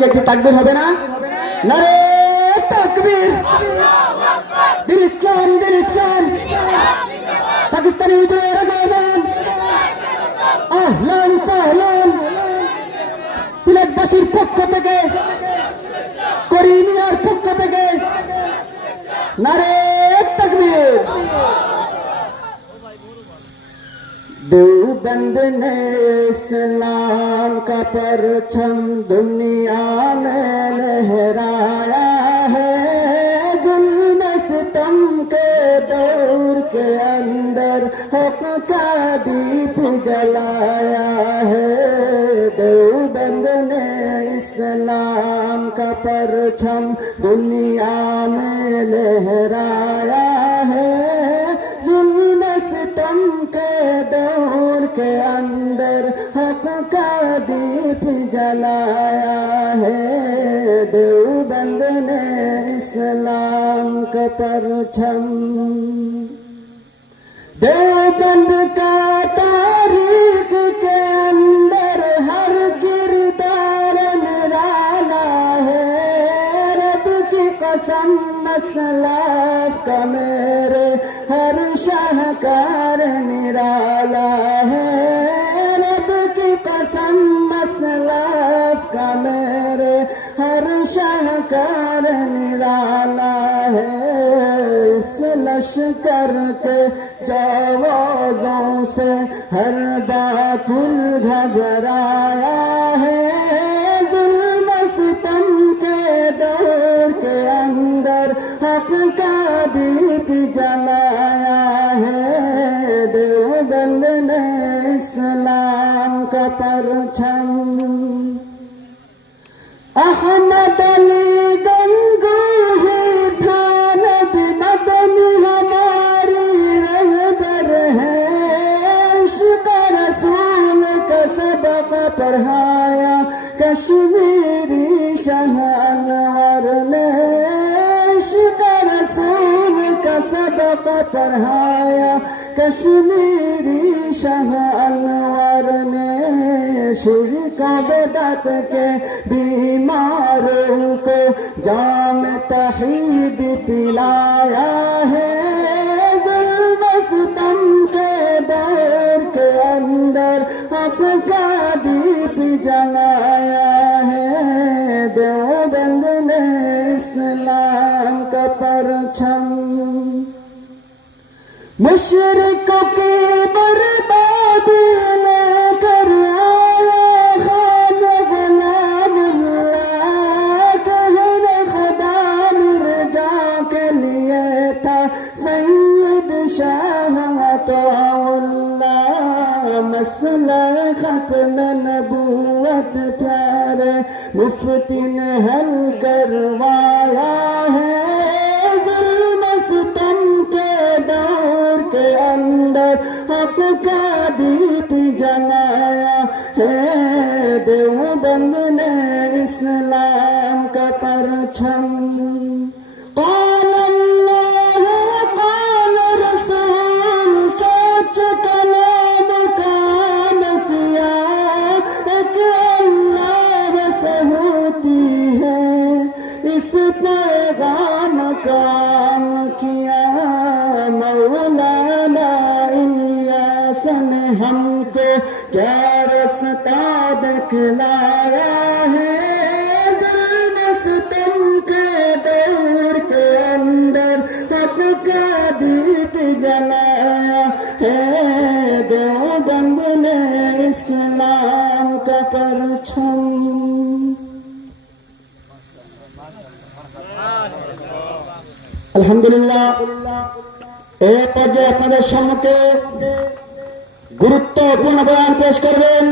কি একটি তাকবীর হবে না? নারে তাকবীর, দিন ইসলাম, দিন ইসলাম, পাকিস্তানি হুজুরের আগমন, আহলান সাহলান। সিলেটবাসীর পক্ষ থেকে, করিমিয়ার পক্ষ থেকে নারে তাকবীর। देवबंद ने इस्लाम का परचम दुनिया में लहराया है, जुल्म सितम के दौर के अंदर हक का दीप जलाया है। देवबंद ने इस्लाम का परचम दुनिया में लहराया है, जुल्म सितम के दौर के अंदर हक का दीप जलाया है। देवबंद ने इस्लाम का परचम, देवबंद का तारीख के अंदर हर किरदार निराला है। रब की कसम मसलाफ का मेरे हर शाहकार निराला है। रब की कसम मसलाफ का मेरे हर शाहकार निराला है। इस लश्कर के जवाज़ों से हर बातुल घबराया है, जुल्म सितम के दौर के अंदर हक का दीप जलाया है। देवबंद ने इस्लाम का परचम, अहमद अली गंगोही था नबी मदनी हमारी रहबर है। इश्क़ रसूल का सबक पढ़ाया कश्मीरी शाह अनवर ने। इश्क़ रसूल का सबक पढ़ाया कश्मीरी शाह अनवर ने। शिर्क बिदअत के बीमारों को जाम तौहीद पिलाया है, जुल्म सितम के दौर के अंदर हक का दीप जलाया है। देवबंद ने इस्लाम का परचम, मुशरिकों की बर्बादी लेकर आया खान गुलामुल्लाह। कहने खुदा मिर्जा के लिए था सैयद शाह अताउल्लाह। मसला खत्म नबूवत प्यारे मुफ्ती ने हल करवाया है, जुल्म सितम के दौर के अंदर हक का दीप जलाया है। देवबंद ने इस्लाम का परचम, क़ाल अल्लाह क़ाल रसूल सच कलाम कान किया। एक अल्लाह से होती है इस पैगाम काम किया। मौलाना इलियास ने हमको क्या रास्ता दिखलाया है, जुल्म सितम के दौर के अंदर हक का दीप जलाया है। देवबंद ने इस्लाम का परचम, আলহামদুলিল্লাহ। এই পর্যায়ে আপনাদের সম্মুখে গুরুত্বপূর্ণ বয়ান পেশ করবেন